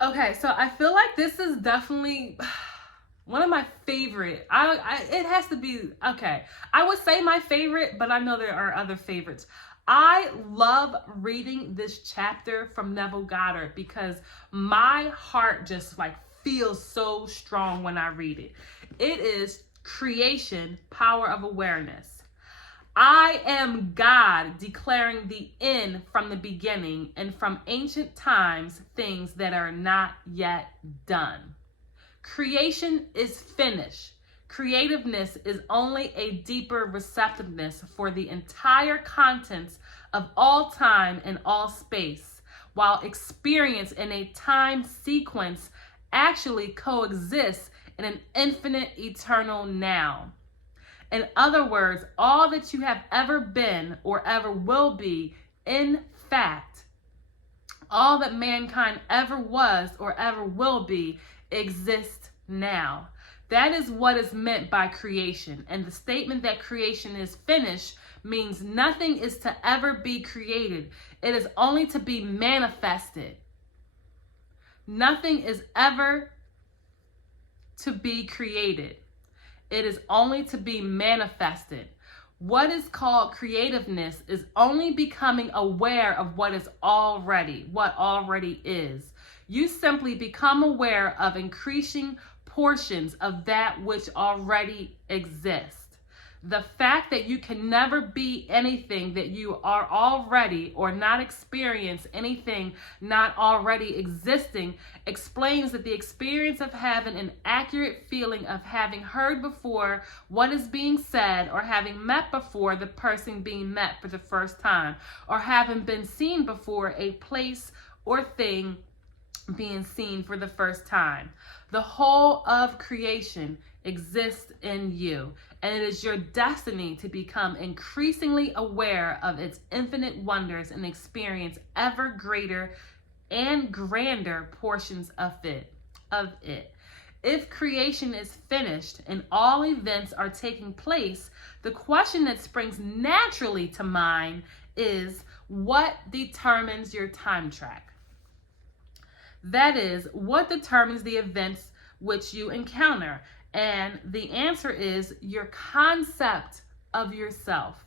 Okay, so I feel like this is definitely one of my favorite. It has to be okay. I would say my favorite, but I know there are other favorites. I love reading this chapter from Neville Goddard because my heart just like feels so strong when I read it. It is Creation, Power of Awareness. I am God, declaring the end from the beginning, and from ancient times things that are not yet done. Creation is finished. Creativeness is only a deeper receptiveness for the entire contents of all time and all space, while experience in a time sequence actually coexists in an infinite eternal now. In other words, all that you have ever been or ever will be, in fact, all that mankind ever was or ever will be, exists now. That is what is meant by creation. And the statement that creation is finished means nothing is to ever be created, it is only to be manifested. Nothing is ever to be created. It is only to be manifested. What is called creativeness is only becoming aware of what already is. You simply become aware of increasing portions of that which already exists. The fact that you can never be anything that you are already or not experience anything not already existing explains that the experience of having an accurate feeling of having heard before what is being said, or having met before the person being met for the first time, or having been seen before a place or thing being seen for the first time. The whole of creation exists in you, and it is your destiny to become increasingly aware of its infinite wonders and experience ever greater and grander portions of it. If creation is finished and all events are taking place, the question that springs naturally to mind is, what determines your time track? That is, what determines the events which you encounter? And the answer is your concept of yourself.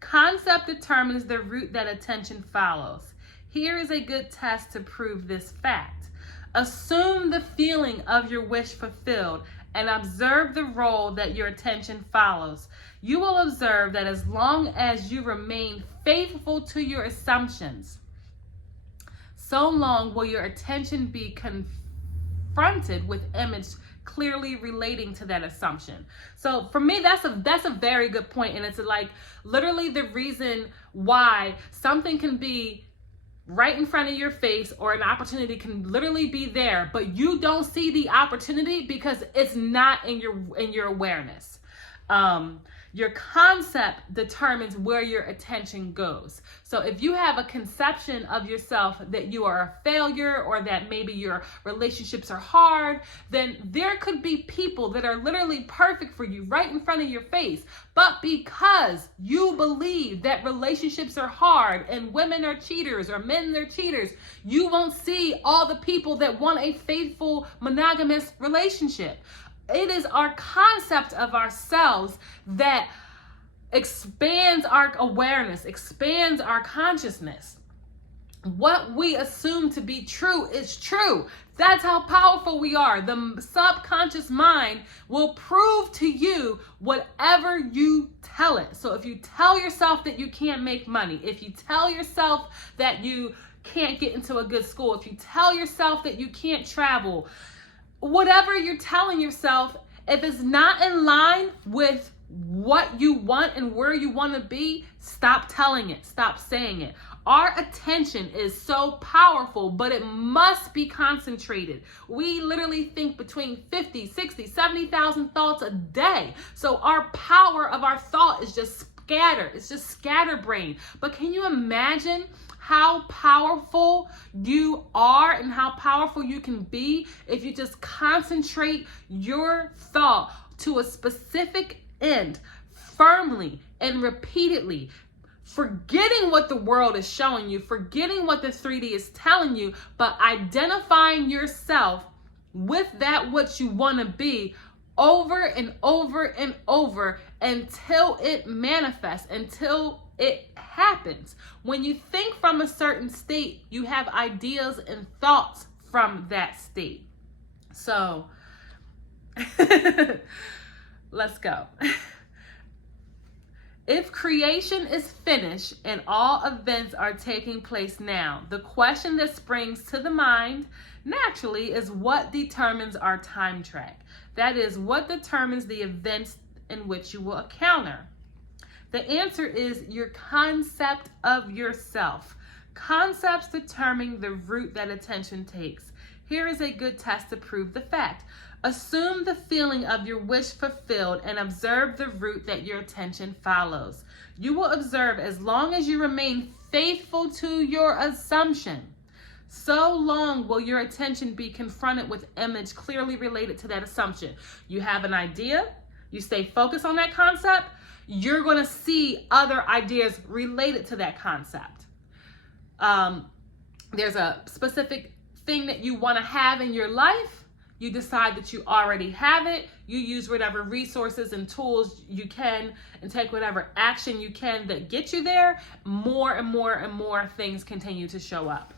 Concept determines the route that attention follows. Here is a good test to prove this fact. Assume the feeling of your wish fulfilled and observe the role that your attention follows. You will observe that as long as you remain faithful to your assumptions, so long will your attention be confronted with image clearly relating to that assumption. So for me, that's a very good point, and it's like literally the reason why something can be right in front of your face, or an opportunity can literally be there, but you don't see the opportunity because it's not in your awareness. Your concept determines where your attention goes. So if you have a conception of yourself that you are a failure, or that maybe your relationships are hard, then there could be people that are literally perfect for you right in front of your face. But because you believe that relationships are hard and women are cheaters or men are cheaters, you won't see all the people that want a faithful monogamous relationship. It is our concept of ourselves that expands our awareness, expands our consciousness. What we assume to be true is true. That's how powerful we are. The subconscious mind will prove to you whatever you tell it. So if you tell yourself that you can't make money, if you tell yourself that you can't get into a good school, if you tell yourself that you can't travel, whatever you're telling yourself, if it's not in line with what you want and where you want to be, stop telling it, stop saying it. Our attention is so powerful, but it must be concentrated. We literally think between 50, 60, 70,000 thoughts a day. So our power of our thought is just scattered. It's just scatterbrain. But can you imagine how powerful you are and how powerful you can be if you just concentrate your thought to a specific end firmly and repeatedly? forgetting what the world is showing you, forgetting what the 3D is telling you, but identifying yourself with that what you want to be over and over and over until it manifests, until it happens. When you think from a certain state, you have ideas and thoughts from that state. So let's go. If creation is finished and all events are taking place now, the question that springs to the mind naturally is what determines our time track? That is, what determines the events in which you will encounter? The answer is your concept of yourself. Concepts determine the route that attention takes. Here is a good test to prove the fact. Assume the feeling of your wish fulfilled and observe the route that your attention follows. You will observe as long as you remain faithful to your assumption. So long will your attention be confronted with image clearly related to that assumption. You have an idea, you stay focused on that concept, you're going to see other ideas related to that concept. There's a specific thing that you want to have in your life. You decide that you already have it. You use whatever resources and tools you can and take whatever action you can that get you there. More and more and more things continue to show up.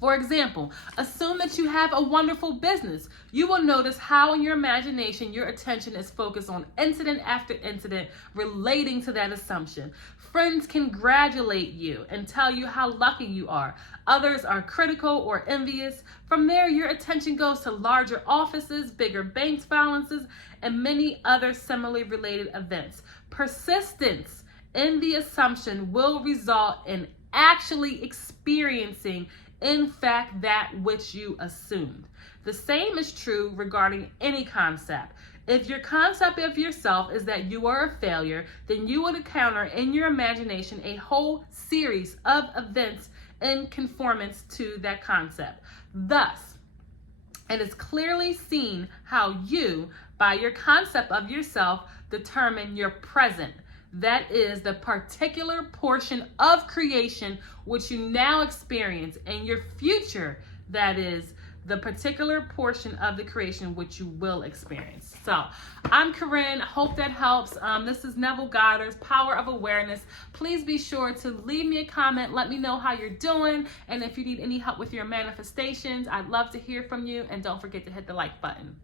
For example, assume that you have a wonderful business. You will notice how in your imagination your attention is focused on incident after incident relating to that assumption. Friends congratulate you and tell you how lucky you are. Others are critical or envious. From there, your attention goes to larger offices, bigger bank balances, and many other similarly related events. Persistence in the assumption will result in actually experiencing, in fact, that which you assumed. The same is true regarding any concept. If your concept of yourself is that you are a failure, then you would encounter in your imagination a whole series of events in conformance to that concept. Thus, it is clearly seen how you, by your concept of yourself, determine your present. That is the particular portion of creation which you now experience, and your future, that is the particular portion of the creation which you will experience. So I'm Corinne. Hope that helps. This is Neville Goddard's Power of Awareness. Please be sure to leave me a comment. Let me know how you're doing. And if you need any help with your manifestations, I'd love to hear from you. And don't forget to hit the like button.